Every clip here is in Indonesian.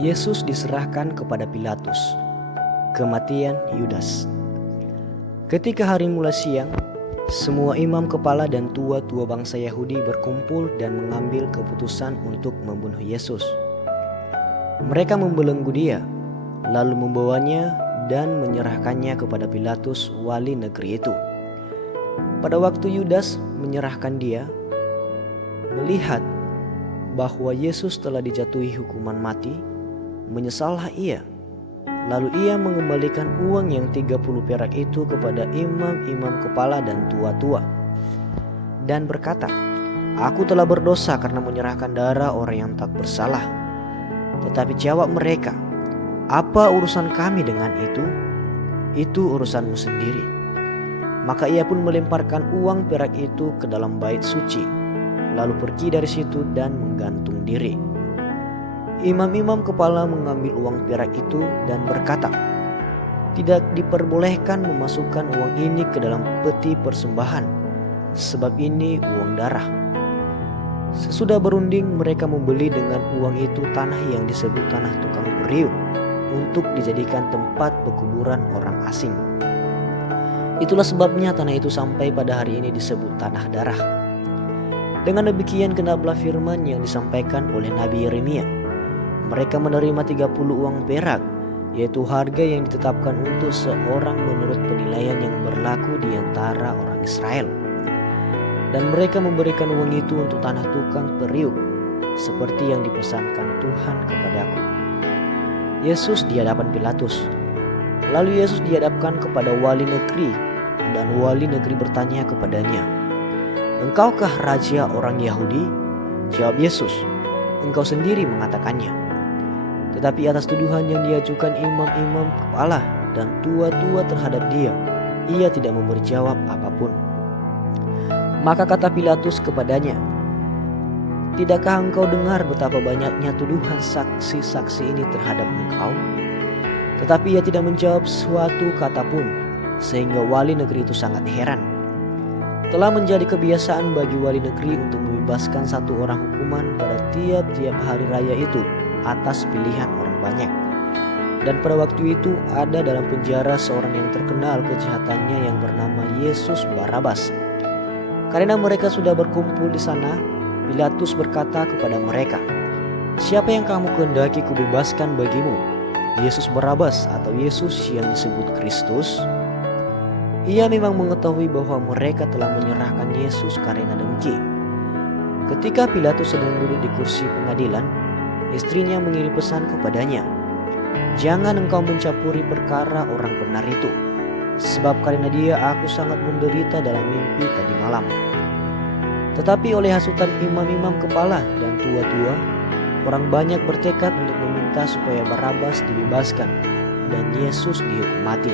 Yesus diserahkan kepada Pilatus. Kematian Yudas. Ketika hari mulai siang, semua imam kepala dan tua-tua bangsa Yahudi berkumpul dan mengambil keputusan untuk membunuh Yesus. Mereka membelenggu dia, lalu membawanya dan menyerahkannya kepada Pilatus, wali negeri itu. Pada waktu Yudas menyerahkan dia, melihat bahwa Yesus telah dijatuhi hukuman mati, menyesallah ia. Lalu ia mengembalikan uang yang 30 perak itu kepada imam-imam kepala dan tua-tua dan berkata, "Aku telah berdosa karena menyerahkan darah orang yang tak bersalah." Tetapi jawab mereka, "Apa urusan kami dengan itu? Itu urusanmu sendiri." Maka ia pun melemparkan uang perak itu ke dalam bait suci, lalu pergi dari situ dan menggantung diri. Imam-imam kepala mengambil uang perak itu dan berkata, "Tidak diperbolehkan memasukkan uang ini ke dalam peti persembahan, sebab ini uang darah." Sesudah berunding, mereka membeli dengan uang itu tanah yang disebut tanah tukang periuk untuk dijadikan tempat pekuburan orang asing. Itulah sebabnya tanah itu sampai pada hari ini disebut tanah darah. Dengan demikian genaplah firman yang disampaikan oleh Nabi Yeremia. Mereka menerima 30 uang perak, yaitu harga yang ditetapkan untuk seorang menurut penilaian yang berlaku di antara orang Israel. Dan mereka memberikan uang itu untuk tanah tukang periuk, seperti yang dipesankan Tuhan kepadaku. Yesus di hadapan Pilatus. Lalu Yesus dihadapkan kepada wali negeri, dan wali negeri bertanya kepadanya, "Engkaukah raja orang Yahudi?" Jawab Yesus, "Engkau sendiri mengatakannya." Tetapi atas tuduhan yang diajukan imam-imam kepala dan tua-tua terhadap dia, ia tidak memberi jawab apapun. Maka kata Pilatus kepadanya, "Tidakkah engkau dengar betapa banyaknya tuduhan saksi-saksi ini terhadap engkau?" Tetapi ia tidak menjawab suatu kata pun, sehingga wali negeri itu sangat heran. Telah menjadi kebiasaan bagi wali negeri untuk membebaskan satu orang hukuman pada tiap-tiap hari raya itu atas pilihan orang banyak. Dan pada waktu itu ada dalam penjara seorang yang terkenal kejahatannya yang bernama Yesus Barabas. Karena mereka sudah berkumpul di sana, Pilatus berkata kepada mereka, "Siapa yang kamu kehendaki kubebaskan bagimu? Yesus Barabas atau Yesus yang disebut Kristus?" Ia memang mengetahui bahwa mereka telah menyerahkan Yesus karena dengki. Ketika Pilatus sedang duduk di kursi pengadilan, istrinya mengirim pesan kepadanya, "Jangan engkau mencampuri perkara orang benar itu, sebab karena dia aku sangat menderita dalam mimpi tadi malam." Tetapi oleh hasutan imam-imam kepala dan tua-tua, orang banyak bertekad untuk meminta supaya Barabas dibebaskan dan Yesus dihukum mati.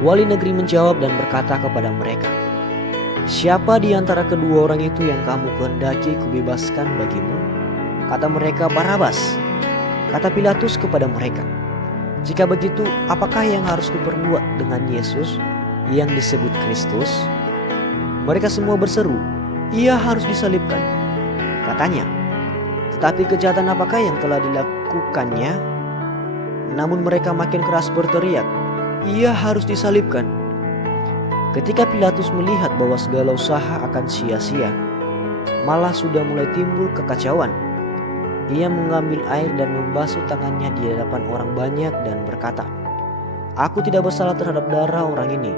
Wali negeri menjawab dan berkata kepada mereka, "Siapa di antara kedua orang itu yang kamu kehendaki kubebaskan bagimu?" Kata mereka, "Barabas." Kata Pilatus kepada mereka, "Jika begitu, apakah yang harus kuperbuat dengan Yesus yang disebut Kristus?" Mereka semua berseru, "Ia harus disalibkan." Katanya, "Tetapi kejahatan apakah yang telah dilakukannya?" Namun mereka makin keras berteriak, "Ia harus disalibkan." Ketika Pilatus melihat bahwa segala usaha akan sia-sia, malah sudah mulai timbul kekacauan, ia mengambil air dan membasuh tangannya di hadapan orang banyak dan berkata, "Aku tidak bersalah terhadap darah orang ini,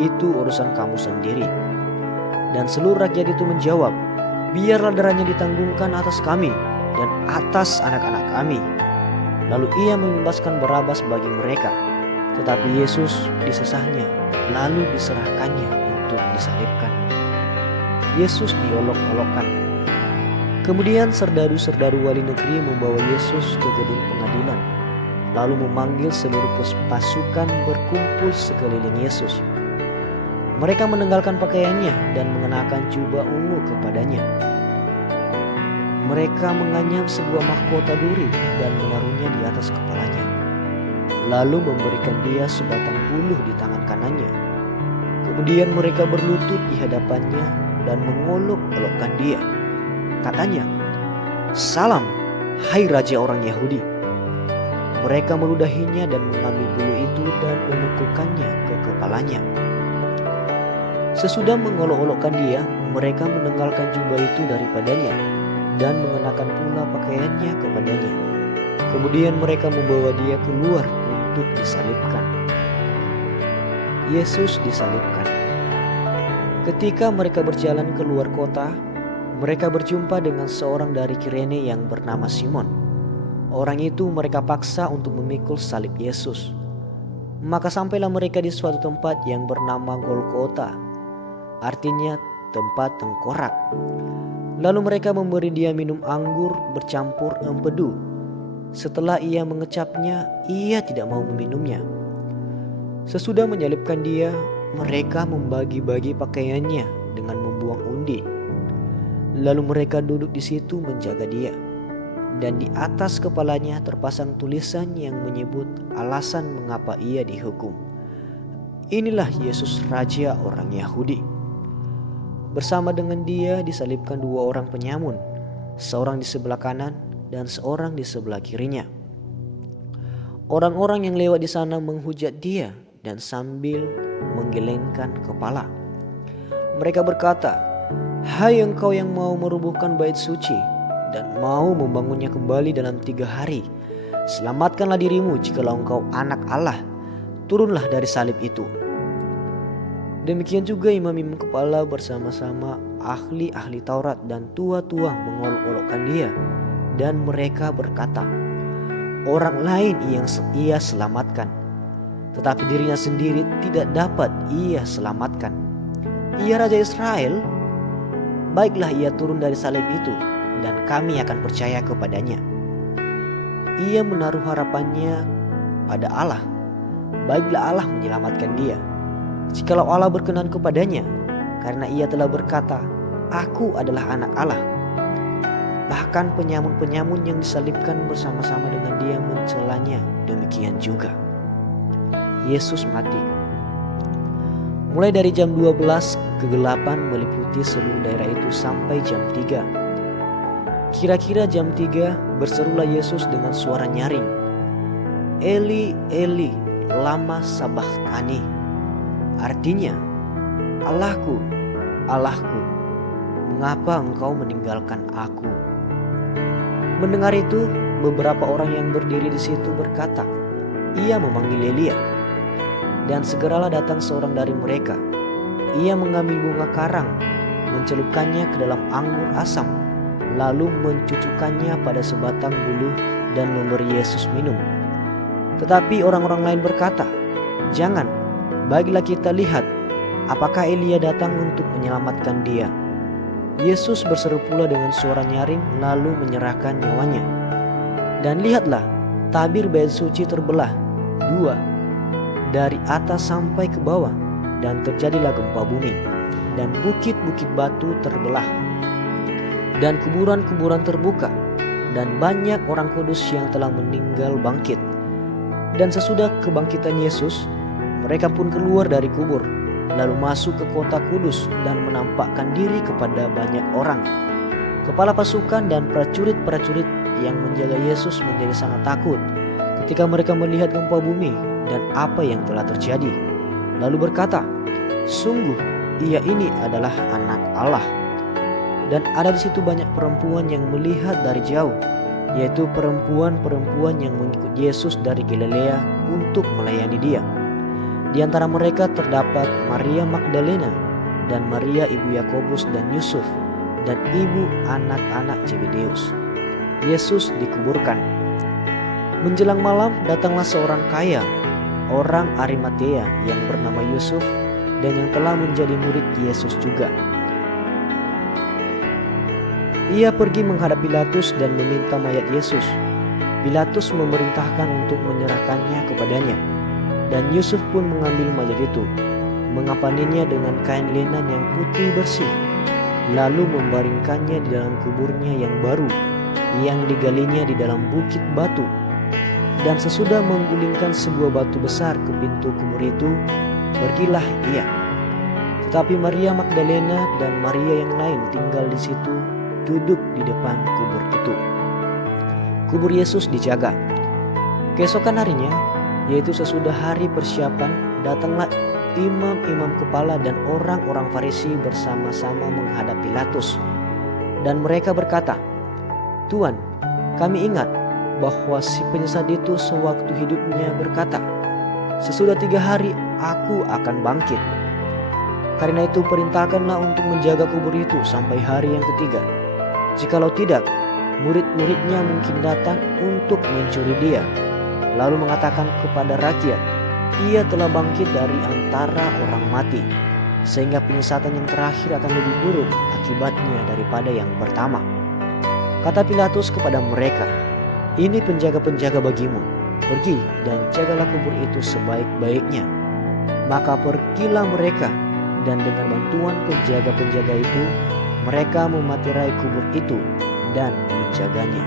itu urusan kamu sendiri." Dan seluruh rakyat itu menjawab, "Biarlah darahnya ditanggungkan atas kami dan atas anak-anak kami." Lalu ia membebaskan Barabas bagi mereka, tetapi Yesus disesahnya, lalu diserahkannya untuk disalibkan. Yesus diolok-olokkan. Kemudian serdadu-serdadu wali negeri membawa Yesus ke gedung pengadilan, lalu memanggil seluruh pasukan berkumpul sekeliling Yesus. Mereka menanggalkan pakaiannya dan mengenakan jubah ungu kepadanya. Mereka menganyam sebuah mahkota duri dan menaruhnya di atas kepalanya, lalu memberikan dia sebatang buluh di tangan kanannya. Kemudian mereka berlutut di hadapannya dan mengolok-olokkan dia. Katanya, "Salam, "Hai Raja orang Yahudi." Mereka meludahinya dan mengambil bulu itu dan memukulkannya ke kepalanya. Sesudah mengolok-olokkan dia, mereka menenggalkan jubah itu daripadanya dan mengenakan pula pakaiannya kepadanya. Kemudian mereka membawa dia keluar untuk disalibkan. Yesus disalibkan. Ketika mereka berjalan keluar kota, mereka berjumpa dengan seorang dari Kirene yang bernama Simon. Orang itu mereka paksa untuk memikul salib Yesus. Maka sampailah mereka di suatu tempat yang bernama Golgota, artinya tempat tengkorak. Lalu mereka memberi dia minum anggur bercampur empedu. Setelah ia mengecapnya, ia tidak mau meminumnya. Sesudah menyalibkan dia, mereka membagi-bagi pakaiannya dengan membuang undi. Lalu mereka duduk di situ menjaga dia. Dan di atas kepalanya terpasang tulisan yang menyebut alasan mengapa ia dihukum. "Inilah Yesus Raja orang Yahudi." Bersama dengan dia disalibkan dua orang penyamun, seorang di sebelah kanan dan seorang di sebelah kirinya. Orang-orang yang lewat di sana menghujat dia dan sambil menggelengkan kepala. Mereka berkata, "Hai engkau yang mau merubuhkan bait suci dan mau membangunnya kembali dalam 3 hari, selamatkanlah dirimu jikalau engkau anak Allah, turunlah dari salib itu." Demikian juga imam-imam kepala bersama-sama ahli-ahli Taurat dan tua-tua mengolok-olokkan dia, dan mereka berkata, "Orang lain yang ia selamatkan, tetapi dirinya sendiri tidak dapat ia selamatkan. Ia Raja Israel, baiklah ia turun dari salib itu, dan kami akan percaya kepadanya." Ia menaruh harapannya pada Allah. Baiklah Allah menyelamatkan dia, jikalau Allah berkenan kepadanya, karena ia telah berkata, "Aku adalah anak Allah." Bahkan penyamun-penyamun yang disalibkan bersama-sama dengan dia mencelanya demikian juga. Yesus mati. Mulai dari jam 12 kegelapan meliputi seluruh daerah itu sampai jam 3. Kira-kira jam 3 berserulah Yesus dengan suara nyaring, "Eli, Eli, lama sabachthani." Artinya, "Allahku, Allahku, mengapa engkau meninggalkan aku?" Mendengar itu, beberapa orang yang berdiri di situ berkata, "Ia memanggil Elia." Dan segeralah datang seorang dari mereka. Ia mengambil bunga karang, mencelupkannya ke dalam anggur asam, lalu mencucukkannya pada sebatang bulu dan memberi Yesus minum. Tetapi orang-orang lain berkata, "Jangan, bagilah kita lihat apakah Elia datang untuk menyelamatkan dia." Yesus berseru pula dengan suara nyaring lalu menyerahkan nyawanya. Dan lihatlah, tabir bait suci terbelah 2 dari atas sampai ke bawah, dan terjadilah gempa bumi, dan bukit-bukit batu terbelah, dan kuburan-kuburan terbuka, dan banyak orang kudus yang telah meninggal bangkit. Dan sesudah kebangkitan Yesus, mereka pun keluar dari kubur, lalu masuk ke kota kudus dan menampakkan diri kepada banyak orang. Kepala pasukan dan prajurit-prajurit yang menjaga Yesus menjadi sangat takut ketika mereka melihat gempa bumi dan apa yang telah terjadi, lalu berkata, "Sungguh ia ini adalah anak Allah." Dan ada di situ banyak perempuan yang melihat dari jauh, yaitu perempuan-perempuan yang mengikut Yesus dari Galilea untuk melayani dia. Di antara mereka terdapat Maria Magdalena dan Maria ibu Yakobus dan Yusuf dan ibu anak-anak Zebedeus. Yesus dikuburkan. Menjelang malam datanglah seorang kaya, orang Arimatea yang bernama Yusuf, dan yang telah menjadi murid Yesus juga. Ia pergi menghadap Pilatus dan meminta mayat Yesus. Pilatus memerintahkan untuk menyerahkannya kepadanya, dan Yusuf pun mengambil mayat itu, mengapaninya dengan kain lenan yang putih bersih, lalu membaringkannya di dalam kuburnya yang baru, yang digalinya di dalam bukit batu. Dan sesudah menggulingkan sebuah batu besar ke pintu kubur itu, pergilah ia. Tetapi Maria Magdalena dan Maria yang lain tinggal di situ, duduk di depan kubur itu. kubur Yesus dijaga. Keesokan harinya, yaitu sesudah hari persiapan, datanglah imam-imam kepala dan orang-orang Farisi bersama-sama menghadap Pilatus. Dan mereka berkata, "Tuan, kami ingat bahwa si penyesat itu sewaktu hidupnya berkata, 'Sesudah 3 hari aku akan bangkit.' Karena itu perintahkanlah untuk menjaga kubur itu sampai hari yang ketiga. Jikalau tidak, murid-muridnya mungkin datang untuk mencuri dia, lalu mengatakan kepada rakyat, 'Ia telah bangkit dari antara orang mati,' sehingga penyesatan yang terakhir akan lebih buruk akibatnya daripada yang pertama." Kata Pilatus kepada mereka, "Ini penjaga-penjaga bagimu. Pergi dan jagalah kubur itu sebaik-baiknya." Maka pergilah mereka, dan dengan bantuan penjaga-penjaga itu, mereka mematerai kubur itu dan menjaganya.